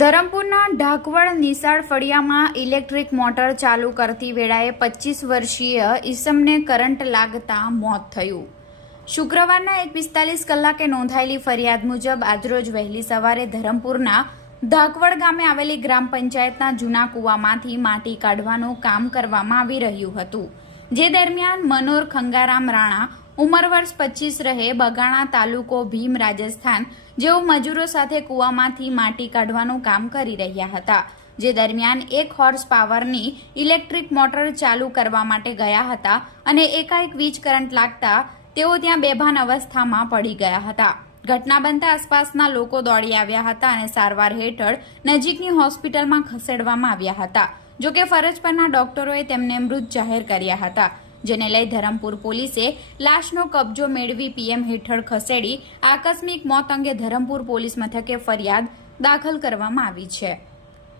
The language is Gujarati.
ધરમપુરના ઢાકવડ નિશાળ ફળિયામાં ઇલેક્ટ્રિક મોટર ચાલુ કરતી વેળાએ પચીસ વર્ષીય ઈસમને કરંટ લાગતા મોત થયું. શુક્રવારના એક પિસ્તાલીસ કલાકે નોંધાયેલી ફરિયાદ મુજબ આજરોજ વહેલી સવારે ધરમપુરના ધાકવડ ગામે આવેલી ગ્રામ પંચાયતના જૂના કૂવામાંથી માટી કાઢવાનું કામ કરવામાં આવી રહ્યું હતું. જે દરમિયાન મનોર ખંગારામ રાણા ઉંમર વર્ષ પચીસ રહે, બગાણા તાલુકો ભીમ રાજસ્થાન, જેઓ મજૂરો સાથે કૂવામાંથી માટી કાઢવાનું કામ કરી રહ્યા હતા, જે દરમિયાન એક હોર્સ પાવરની ઇલેક્ટ્રિક મોટર ચાલુ કરવા માટે ગયા હતા અને એકાએક વીજ કરંટ લાગતા તેઓ ત્યાં બેભાન અવસ્થામાં પડી ગયા હતા. ઘટના બનતા આસપાસના લોકો દોડી આવ્યા હતા અને સારવાર હેઠળ નજીકની હોસ્પિટલમાં ખસેડવામાં આવ્યા હતા, જોકે ફરજ પરના ડોક્ટરોએ તેમને મૃત જાહેર કર્યા હતા. જેને લઈ ધરમપુર પોલીસે લાશનો કબજો મેળવી પીએમ હેઠળ ખસેડી આકસ્મિક મોત અંગે ધરમપુર પોલીસ મથકે ફરિયાદ દાખલ કરવામાં આવી છે.